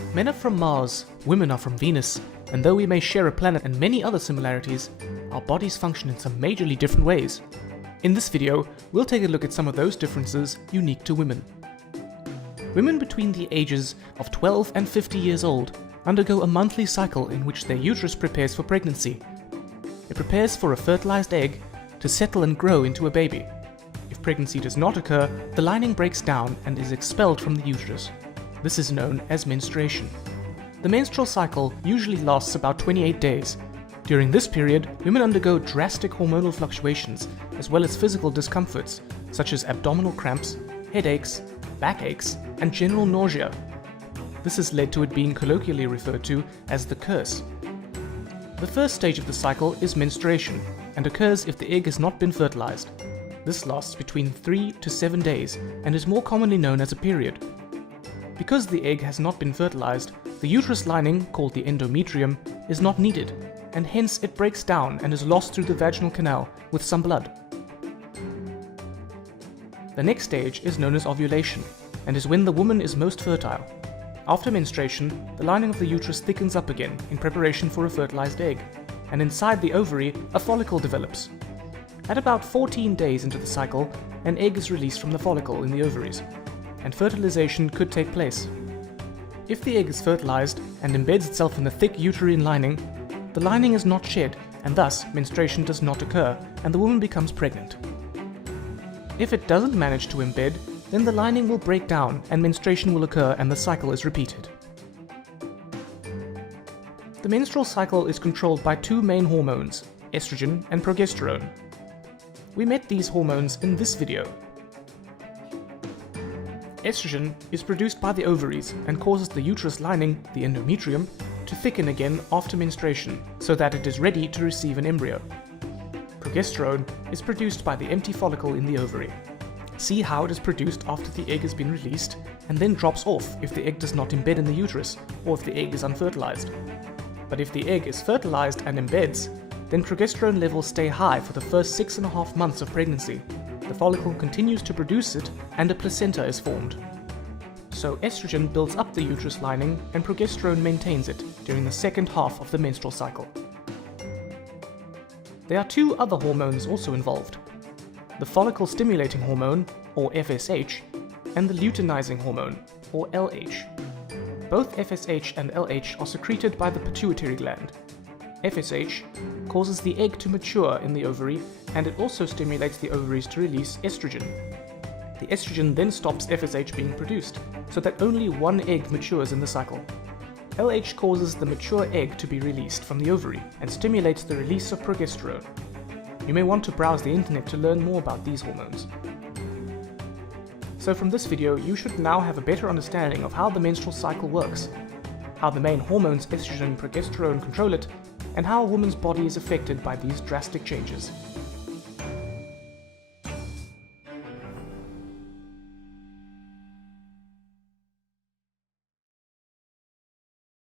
Men are from Mars, women are from Venus, and though we may share a planet and many other similarities, our bodies function in some majorly different ways. In this video, we'll take a look at some of those differences unique to women. Women between the ages of 12 and 50 years old undergo a monthly cycle in which their uterus prepares for pregnancy. It prepares for a fertilized egg to settle and grow into a baby. If pregnancy does not occur, the lining breaks down and is expelled from the uterus. This is known as menstruation. The menstrual cycle usually lasts about 28 days. During this period, women undergo drastic hormonal fluctuations as well as physical discomforts such as abdominal cramps, headaches, backaches, and general nausea. This has led to it being colloquially referred to as the curse. The first stage of the cycle is menstruation and occurs if the egg has not been fertilized. This lasts between 3 to 7 days and is more commonly known as a period. Because the egg has not been fertilized, the uterus lining, called the endometrium, is not needed, and hence it breaks down and is lost through the vaginal canal with some blood. The next stage is known as ovulation, and is when the woman is most fertile. After menstruation, the lining of the uterus thickens up again in preparation for a fertilized egg, and inside the ovary, a follicle develops. At about 14 days into the cycle, an egg is released from the follicle in the ovaries, and fertilization could take place. If the egg is fertilized and embeds itself in the thick uterine lining, the lining is not shed, and thus menstruation does not occur, and the woman becomes pregnant. If it doesn't manage to embed, then the lining will break down and menstruation will occur and the cycle is repeated. The menstrual cycle is controlled by two main hormones, estrogen and progesterone. We met these hormones in this video. Estrogen is produced by the ovaries and causes the uterus lining, the endometrium, to thicken again after menstruation so that it is ready to receive an embryo. Progesterone is produced by the empty follicle in the ovary. See how it is produced after the egg has been released and then drops off if the egg does not embed in the uterus or if the egg is unfertilized. But if the egg is fertilized and embeds, then progesterone levels stay high for the first 6.5 months of pregnancy. The follicle continues to produce it and a placenta is formed. So estrogen builds up the uterus lining and progesterone maintains it during the second half of the menstrual cycle. There are two other hormones also involved: the follicle stimulating hormone, or FSH, and the luteinizing hormone, or LH. Both FSH and LH are secreted by the pituitary gland. FSH causes the egg to mature in the ovary, and it also stimulates the ovaries to release estrogen. The estrogen then stops FSH being produced, so that only one egg matures in the cycle. LH causes the mature egg to be released from the ovary and stimulates the release of progesterone. You may want to browse the internet to learn more about these hormones. So from this video, you should now have a better understanding of how the menstrual cycle works, how the main hormones estrogen and progesterone control it, and how a woman's body is affected by these drastic changes.